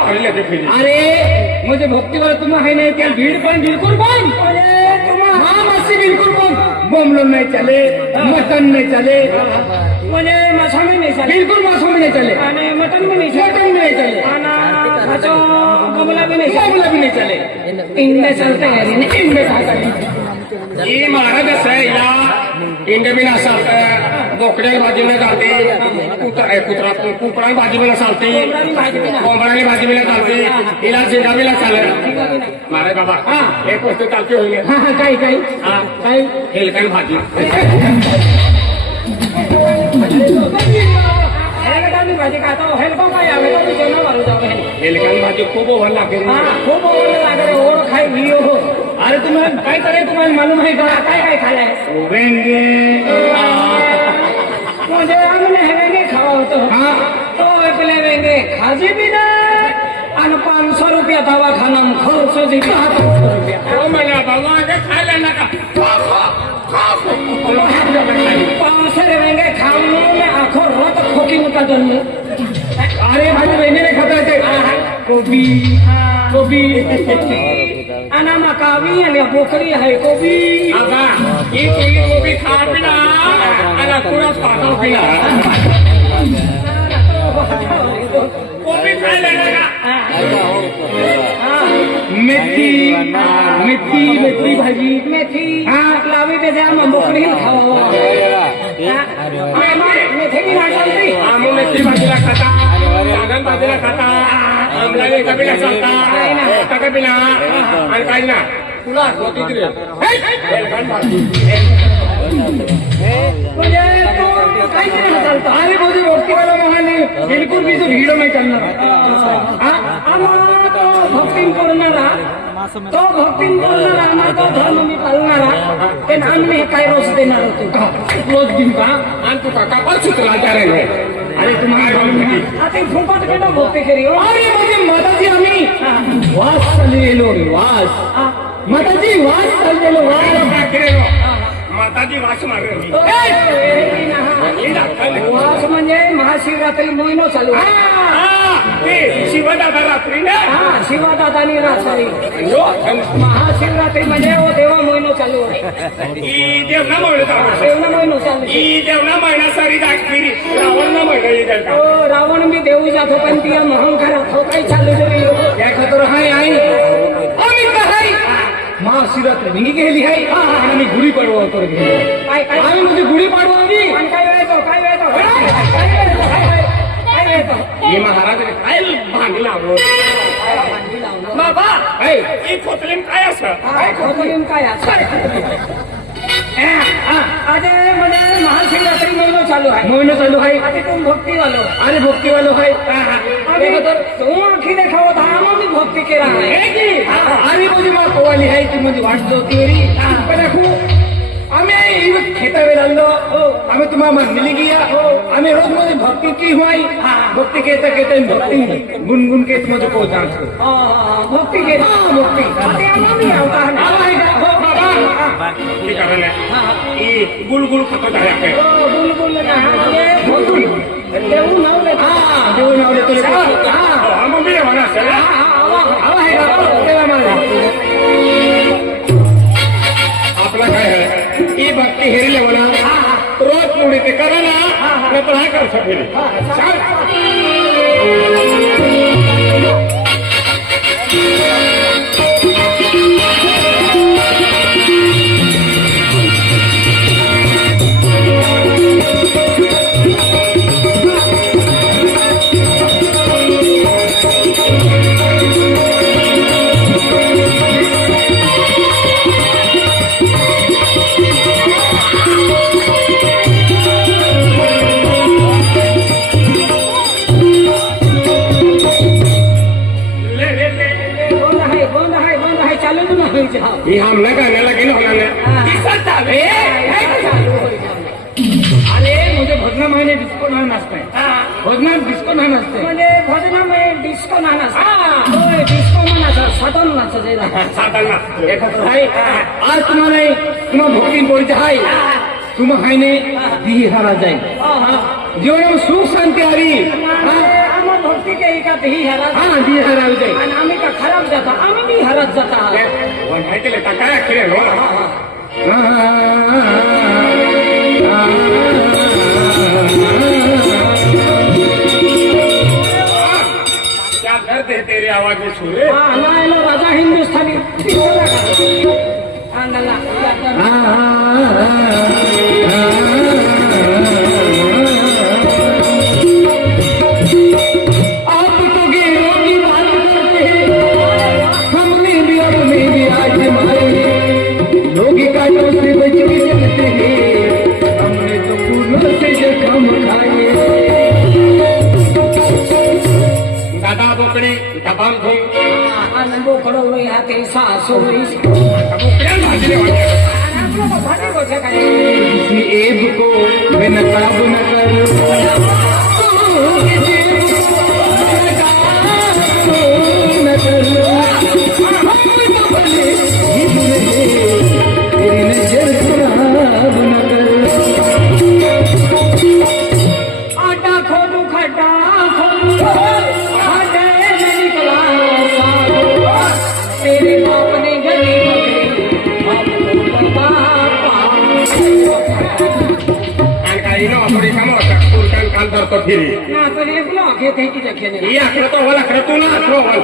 अरे मुझे भक्ति वाला तुम है नहीं क्या भीड़ पण बिल्कुल बंद हाँ मस्ती बिल्कुल बंद बमलो नहीं चले मटन नहीं चले म्हणजे मासा में नहीं चले बिल्कुल मासू में नहीं चले आणि मटन में नहीं चले मटन में नहीं चले खाचो गमला भी नहीं चले बमला भी नहीं चले इंडे चलते हैं इंडे ये महाराज असं आहे या इंडे बिना चालतं बोकड्या भाजीला चालते कुत्रा भाजी बिना चालते कोंबड्याने भाजी बिना चालते हिला झेंडा बिना चालत महाराज बाबा एक वस्तू चालते होईल काही काही काय हेलकान भाजी भाजी खाता हेल्प काय आवे तो जेवण मारू जावे हेलकान भाजी खूप ओव्हर लागेल खूप ओरडे लागले ओढ खाई लियो हो अरे तुम्हाला काय करे तुम्हाला मालूम आहे का काय काय खालाय वेंगे म्हणजे आम्ही वेंगे खावा होतो तो आपले वेंगे खाजी बी नाही आणि 500 रुपया दवाखाना खर्च जी 500 रुपया मला बाबा खायला नका 500 वेंगे खाऊन आखो रोत खोकी होता जन्म अरे भाई वेंगे नाही खाता येते कोबी कोबी आणि मकावी आणि बोकडी आहे कोबी आता ही केली कोबी खा पिला आणि पुरा पाठव पिला कोबी खायला नका मेथी मेथी मेथी भाजी मेथी लावी ते द्या मग बोकडी खावा मेथी की नाही चालती आम्ही मेथी भाजीला खाता सागन भाजीला खाता आमला कपिला चालता कपिला आणि काय ना तुला किती म्हणजे तो काहीतरी चालतं अरे मुझे भक्तिवाला महाने बिल्कुल भी तो भीड़ में चलना तो भक्तीन करणारा तो भक्तीन करणारा आम्हा तो धर्म मी पाळणारा ते आम्ही काय रोज देणार होतो रोज दिन का आणि तू काका पर चित्र आचार आहे अरे तुम्हाला आता फुकट केलं भक्ती करी हो अरे म्हणजे माताजी आम्ही वास चाललेलो वास माताजी वास चाललेलो वास माताजी वास मारली वास म्हणजे महाशिवरात्री महिनो चालू शिवदादा रात्री ना शिवदादानी रात्री महाशिवरात्री म्हणजे देवा महिनो चालू आहे देवना महिना देवना महिनो चालू देवना महिना सारी दाखली रावण ना महिना रावण मी देऊ जातो पण ती अहंकारात हो काही चालू नाही या खातर हाय आई आम्ही काय महाशिवरात्री निघी गेली आहे आम्ही गुढी पाडवा तर काय काय आम्ही म्हणजे गुढी पाडवा आम्ही काय वेळेतो काय वेळेतो हे महाराज काय भांडला बाबा ही खोतलीन काय असं काय खोटून काय अरे म्हणजे महाशिवरात्री महिनो चालू आहे महिना चालू आहे आता तुम भक्ती वालो अरे भक्तीवालो आहे तू आखी देखावत हा मी भक्ती केला आहे अरे म्हणजे मला कवाली आहे ती म्हणजे वाट जोती पण आम्ही खेता वेळालो आम्ही तुम्हाला मंदिली गया आम्ही रोज मध्ये भक्ती की हुई भक्ती कहता कहता भक्ती गुनगुन के मुझे पहुंचा भक्ती के भक्ती गुलगुल खपत आहे बुलबुल देऊ नाव देऊ नाव मम्मी म्हणा आपला काय आहे ही भक्ती हेरले म्हणा रोज पुढे ते करा ना तर हा कर सकेल ही हमला गाण्याला गेलो होणार अरे मुझे भजना महिने डिस्को ना नसते भजना डिस्को ना नसते म्हणजे भजनामध्ये डिस्को ना नसते डिस्को म्हणा साधन नसतं आज तुम्हाला भक्ती बोलते हाय तुम हायने दी हारा जाईल जीवन सुख शांती आली आम्हाला भक्ती ठीक आहे का ही हरा हा ती हरावी जाईल आणि आम्ही का खराब जाता आम्ही बी हरत जाता माहिती काय अखेर क्या दर्द है तेरे आवाज में सुने हा नाही ना राजा हिंदुस्थानी आप तो गेरों की बात करते हैं हमने भी अपने भी आज मारे लोग कांटों से बच के चलते हैं हमने तो फूलों से जख्म खाए दादा बोकडे दबाम घेऊन आनंदो खडो रोई हाते सासू रोई बोकड्या भाजले वाटते किसी ऐब को बेनकाब न कर न कर तेरी नजर खराब न कर आटा खोलू खड्डा खोलू खड्डे में निकला साधु तेरे बाप ने गली पकड़ी बाप आणि ना थोडी समोर कुलकान काल धरतो फिरी ना तो एक लोग है की जगह नहीं ही आखिर तो वाला खरं तू ना आखरो वाल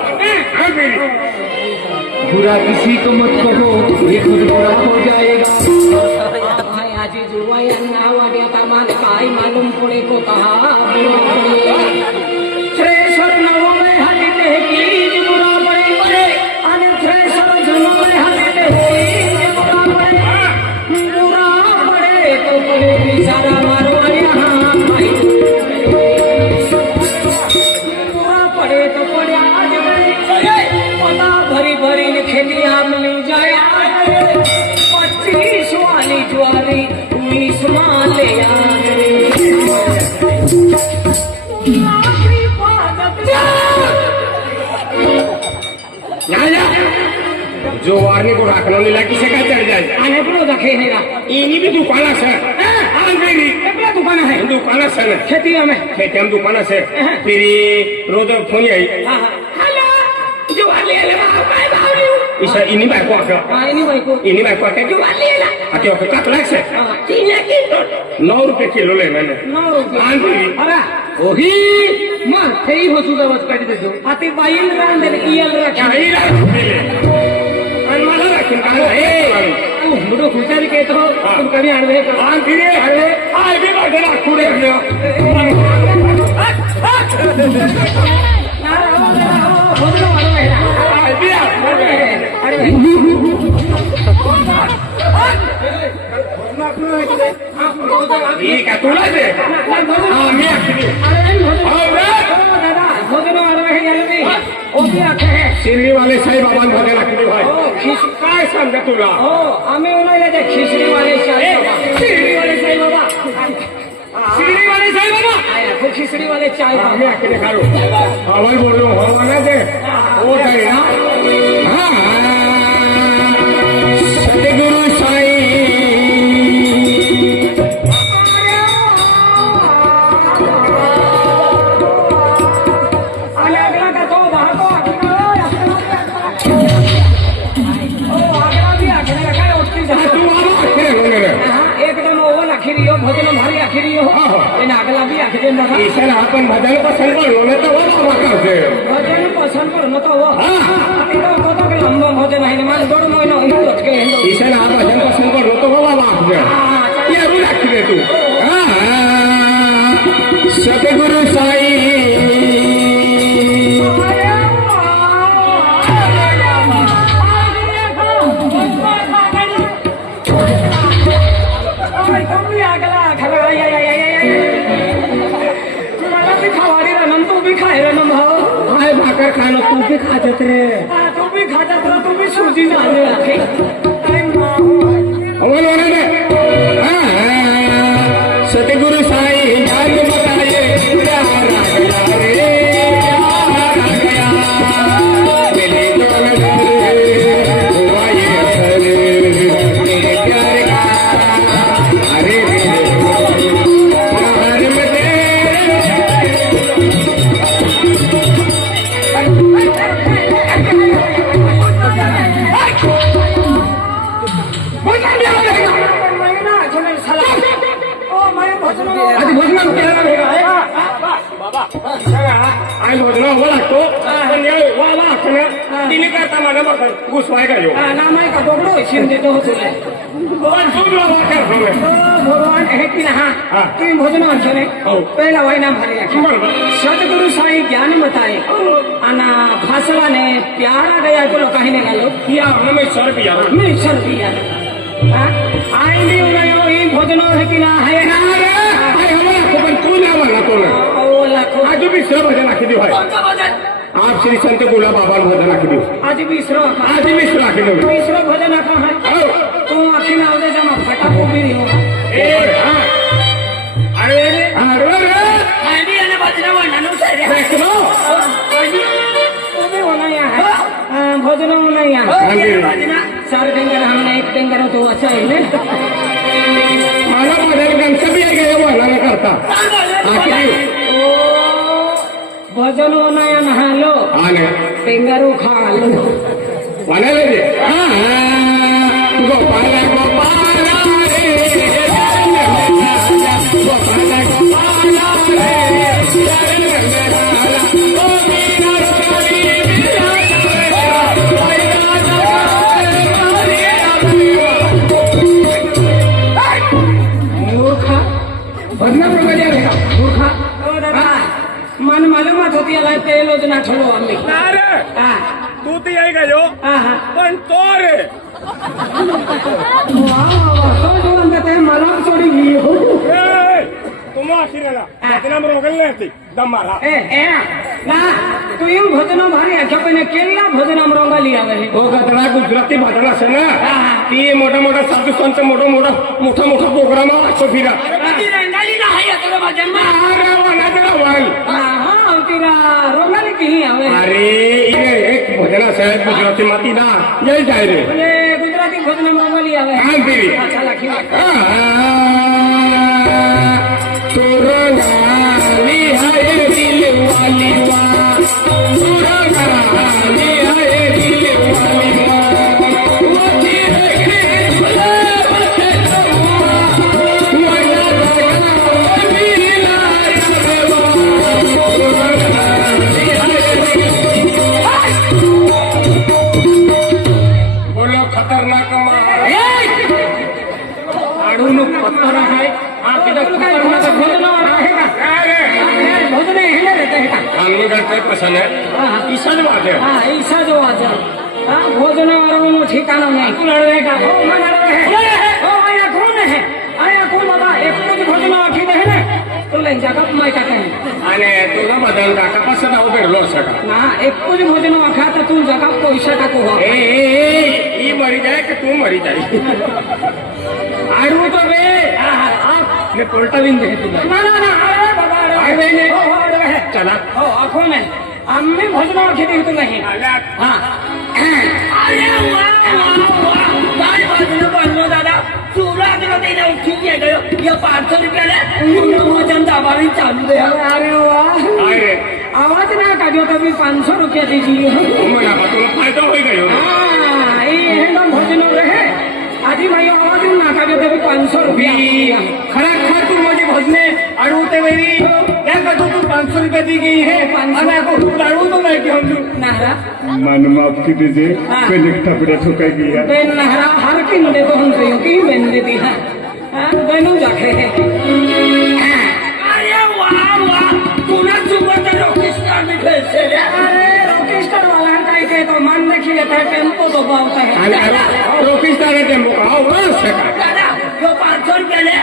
बुरा किसी को मत कहो ये खुद बुरा हो जाएगा भाई आजी जुवाई नाव आगे तमान काय मालूम पड़े को कहा श्रेष्ठ नवों में हटते की बुरा पड़े पड़े अने श्रेष्ठ जन्मों में हटते की बुरा पड़े बुरा पड़े तो पड़े बेचारा मारो यहाँ भाई बुरा पड़े तो पड़े आज पड़े पता भरी भरी ने खेती आम ले जाए 25 वाली ज्वारी 19 माले जो वारने को राखना नहीं लगी से क्या चढ़ जाए आने को रखे है ना इन्हीं भी दुकाना से आज मेरी कितना दुकान है दुकाना से ना खेती में खेती हम दुकाना से फिर रोज फोन आई हेलो जो वाली है काय भाव इसा इन्हीं बाइक को आकर नहीं भाई को इन्हीं बाइक को आकर जो वाली है ना आते ओके कत लाख से 9 रुपए किलो ले मैंने 9 रुपये आन भी अरे ओही मग तेही होसू गवत काढी देतो आता बाईल रांदे इयल रखा काही आणि मला राखीन काय हे मुडो खुशारी के तो तुम कभी आणवे आन फिरे अरे आय भी बाटे ना कुडे आय भी ठीक आहे तुला दे हा मी आखरी शिर्डी वाले साई बाबा भोजन आखरी भाई काय सांगा तुला आम्ही उन्हाळ्यात त्या खिचडी वाले शिर्डी वाले साई बाबा शिर्डी वाले साई बाबा खिचडी वाले चाय आम्ही आखरी खालो आवाज बोललो हो ना ते हो ताई ना सतगुरु साई एकदम ओव्हन अखेरी हो भजन भारी अखेरी हो नागला बी अखेरी ईशान आपण भजन पसंद करू न तर वो करते भजन पसंद करू न तो कतक लंब भजन आहे मान दोड महिना होत के ईशान हा भजन पसंद करू तो बाबा वाचते या रू लागते तू सतगुरु साई भाकर खाणं तू बी खात रे तू भी खाता तू भी सूजी जाने रखे सतगुरु साई जाग बताए प्यार आ गया रे प्यार आ गया मेरे दौलत हुआ ये असर मेरे प्यार का अरे प्यार में आधी भोजनात केला नाही का? आई भोजना हवा लागतो पण वा लागतो ना तिने काय तामाने बघतात घुसवाय का येऊ नामाय का दोघडो शिंदे तो तुले भगवान हे की ना हाँ। तुम्ही भोजन आणतो नाही हो। पहिला वायना भारी आहे बरोबर सतगुरु साई ज्ञान बताए आना फासला ने प्यारा गया को काही ने गालो या मैं सर पिया मी सर पिया आई भी उनायो ही भोजन है कि ना है ना आई हमारा को पण तू ना म्हणा तो ना ओ लाखो आज भी सर भजन आखी दिव है आप श्री संत गुला बाबा भजन आखी दिव आज भी इसरो आज भी सर आखी दिव इसरो भजन आखा है तो आखी ना होते जमा फटाको भी नहीं होगा ए हां अरे आई भी आने भजन वाला नो सर देखो तुम्हें होना यहाँ है भोजन होना यहाँ हाँ। चार डेंगर हमने एक डेंगर तो अच्छा है ना मला भजन गंज भी आहे गया वाला ना करता आखी दिव भजन होना या नहा लो आने डेंगरू खा लो वाला ले दे गोपाल गोपाल रे गोपाल गोपाल मूर्खा भजना प्रमाणे आहे का मूर्खा मन मालूमच होती याला ते योजना ठेवलो आम्ही अरे हा तू ती आहे गयो हा हा पण तो रे तो जो म्हणतात ते मला सोडी तुम आशीर्वाद भजना रोगल नाही दम मारा ए ना तू येऊन भजन भारी आहे पण केला भजन रंगाली आवे हो गदरा गुजराती भाषा असेल ना ती मोठा मोठा साधू संत मोठा प्रोग्राम असतो फिरा रंगाली ना आहे आता भजन अरे वाला जरा वाल हा तिला रंगाली की आवे अरे इने एक भजन असेल गुजराती माती ना ये जाय रे म्हणजे गुजराती भजन रंगाली आवे हा देवी चला की तुरंगाली है दिल वाली माँ तुरंगाली है दिल वाली माँ वो तेरे खुले बसे वना लगा मिला रे बोलो खतरनाक मार आडून पत्थर आहे हा किती खतरनाक भजन आहे का भजन हे रहते हैं का आम्ही काय पसंद आहे ईशान वाजे हा ईसा जो वाजा हा भोजन वाला ठिकाना नाही तू लढवे का हो मैं लढवे है हो आया कौन है आया कौन बाबा एक कुछ भोजन आखी है ना तो ले जगत मैं का कहीं आणि तुला बदल टाका कसं नाव भेटलो असं का ना एक कुछ भोजन आखा तो तू जगत को ईशा का को ही मरी जाए कि तू मरी जाए आडू तो बे आप ने पोल्टा बिन दे तुला ना ना ना अरे बाबा अरे ने हो हो अरे चला हो आखो में आम्ही भोजन आखी देतो नाही हा अरे वाह काय भजन बनलो दादा सुरुवात मध्ये ना उठी गेलो या 500 रुपयाला भोजन दाबावी चालू दे अरे वाह अरे आवाज ना काढो तभी 500 रुपया दीजिए मला तुला फायदा होई गयो हाँ ये ना भोजन रहे आधी भाई आवाज ना काढो तभी 500 रुपया खरा तू माझी भजने अडवते वेळी काय करतो तू 500 रुपये दी गई है आणि आपण अडवतो नाही की हम नहरा मन माफ की दीजिए पहले कपड़े ठोका गया बेन नहरा हर की मुझे तो हम तो की बेन देती है बेनू जाके है अरे वाह वाह तूने सुबह तो रॉकिस्टार में भेजे अरे रॉकिस्टार वाला काय के तो मन देखिए था टेम्पो तो बहुत है रॉकिस्टार टेम्पो का हो सका जो 500 रुपये ले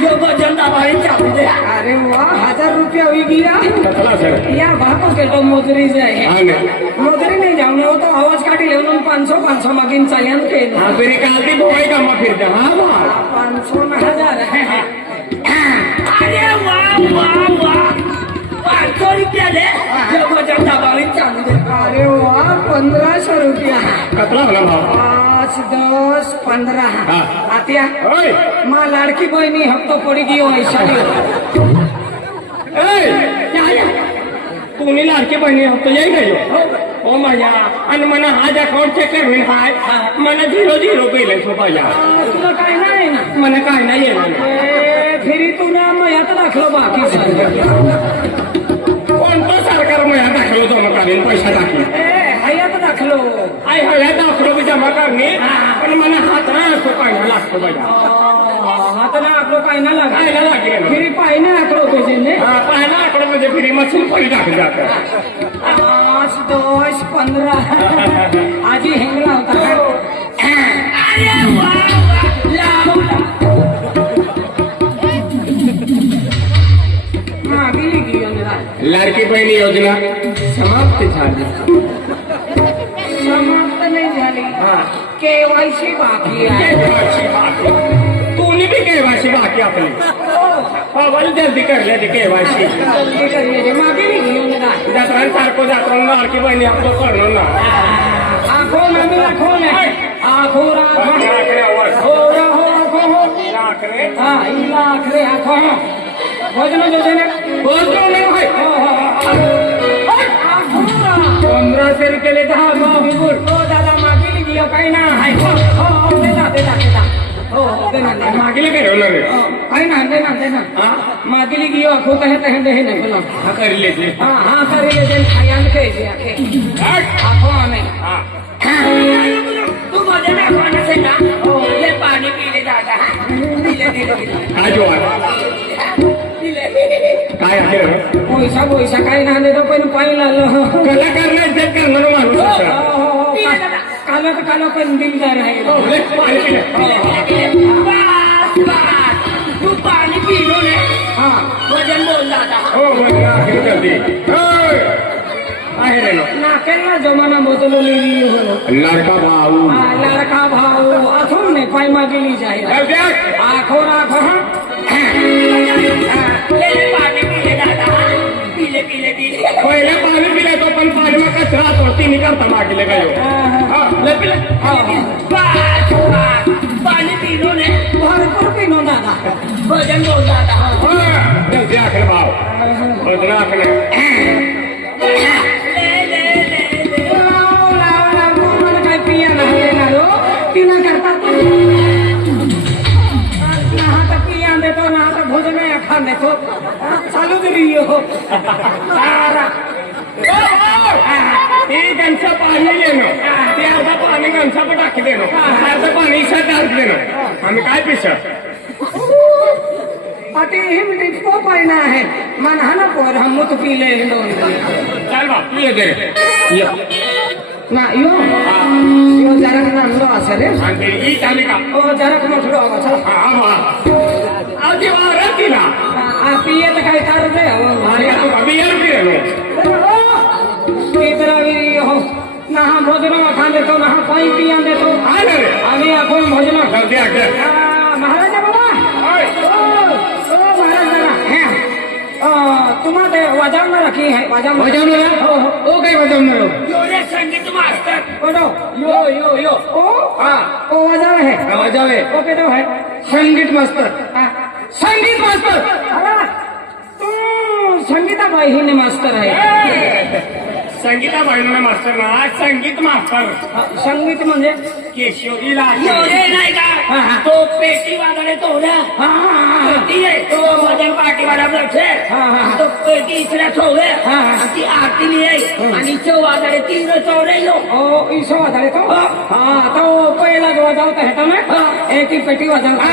जो भजन दाबावी चालू दे अरे वाह 1000 रुपया हुई गिरा कतला सर या बापो के तो मोजरी जाए आने मोजरी नहीं जाऊंगे वो तो आवाज काटी ले उन्होंने 500 मागिन चाहिए के हाँ फिर कालती बोई का मैं फिर जा हाँ 500 में 1000 है अरे वाह वाह वाह 500 रुपया ले जो भजन दाबावी चालू दे अरे वाह 1500 रुपया कतला वाला भाव 5 10 15 हाँ। आतिया ओए माँ लाड़की बहनी हफ्तो पड़ी गई ऐसा तू लाडके बहिणी हप्तो याय गयो ओ माझ्या आणि मला आज अकाउंट चेक करणे हाय मला 0 केले सोपा या तुला काय नाही ना मला काय नाही येणार फिरी तुला मयात दाखलो बाकी कोणतं सरकार मया दाखलो जमा करेन पैसा टाकले हयात दाखलो आई हव्या दाखलो बी जमा करणे पण मला हात नाही असतो पाहिजे लागतो बघा हात ना आकलो काय ना लाग पाहायला लागेल फिरी पाय ना आकलो तुझे ने पाहायला आकडे म्हणजे फिरी मशीन पैसे टाकले जातात 5, 10, 15 आजी हेंगला होता अरे वा लावला मागली गेला लाडकी बहिणी योजना समाप्त झाली समाप्त नाही झाली केवायसी बाकी आहे तुम्ही बी केवायसी बाकी आपली बोल जल्दी करले ते केवायसी मागली गेला जत्रा सारखं जातो लाडकी बहिणी आपलं करणार ना आखो ना मी आखो ना आखो हा इला आखरे आखो भोजन योजना बोलतो नाही भाई 1500 रुपये ले 10 बोल दादा मागेली गियो काही ना हाय हो देता हो देना मागेले काय होणार रे काही ना देना मागेली गियो आखो कहे तहे दे नाही बोला हा करले ते हा करेले देन खायान के जे आखे आखो आमे तू भोजन आखो से ना हो ये पानी पीले दादा काय जोर काय आहे रे पैसा काही ना देतो पण पाणी लागलं कलाकार नाही ते करणार माणूस असा. कालो पण दिलदार आहे पाणी पिलं. तू पाणी पिलो ने हा वजन बोल दादा हो बरं करते आहे रे नो नाकेला जमाना बदललेली हो लाडका भाऊ लाडका भाऊ असून ने पाय मागेली जाईल आखो राखो पाणी पिले दादा पिले पहिले पाणी पिले तो पण पाणी मग कचरा होती निघालता मागले काय पाणी पिलो ने भरपूर पिलो दादा भजन बोल दादा आखरे भाव भजन आखरे काय पिया नाही पिना करता पिया देतो ना आता भोजन खा देतो चालू तरी हो त्यांचं पाणी लेणं ते अर्धा पाणी गंसा पण टाकी देणं अर्धा पाणी इशात टाक देणं आम्ही काय पिशा अति ही मिनिट को पायना है मन हना पोर हम मुत पी ले चाल बा तू ये दे ये ना यो जरा ना लो असेल आणि ही चाली का ओ जरा मोठो आवा चला हा आधी वारा तिला आ पिये तर काय तार दे आणि तू अभी यार पिरे हो ना हा भोजन खा देतो ना हा पाणी पिया देतो आम्ही आपण भोजन महाराजा बाबा महाराज तुम्हा ते वाजवणार की आहे वाजवणार हो काही वाजवणार संगीत मास्तर यो ओ वाजव है वाजावे ओके तो है संगीत मास्तर संगीत मास्तर तू संगीताबाई ही मास्तर आहे संगीता बाईंना मास्तर ना संगीत मास्तर संगीत म्हणजे केशवरीला नाही का तो पेटी वाजवणे तो ना तो भजन पार्टीवाला बघे तो पेटी इकडे ठेवले ती आरती लिहे आणि चो वाजवणे तीन चौरे लो इसो वाजवणे तो तो पहिला जो वाजवता है ना एक ही पेटी वाजवता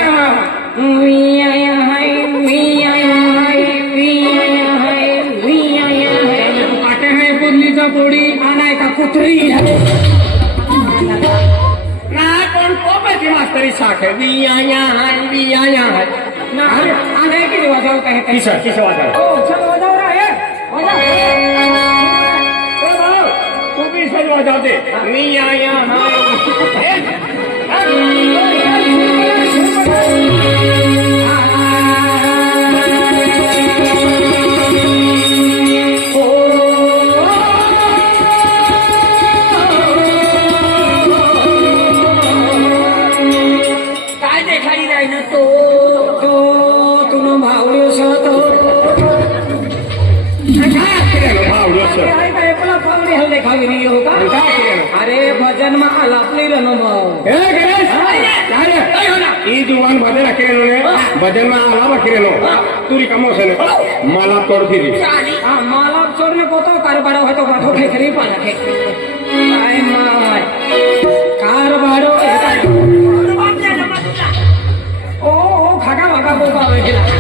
मी आया है मी आया है मी आया है मी आया है पाटे है पुरलीचा पोडी आणाय का कुत्री ना कोण कोपाची मास्तरी शाख है वी आया है ना आने की वाजवता है किस वाजव ओ चल वाजव रहा है तू भी सही वाजव दे वी आया काय देखाई नाही ना तो तुला भावडी पावडी हल देखावी नाही हो का अरे भजन मा आलापली अनुभव ઈ જુવાન ભજન રાખેલો ને ભજનમાં આવા રાખેલો તું રીકામો છે ને માલા તોડ ફીરી આ માલા ચોરને પોતો કારબાડો હોય તો ગાંઠો ખેખરી પણ નાખે આય માય કારબાડો ઓ ખાગા વાગા બોકા હોય છે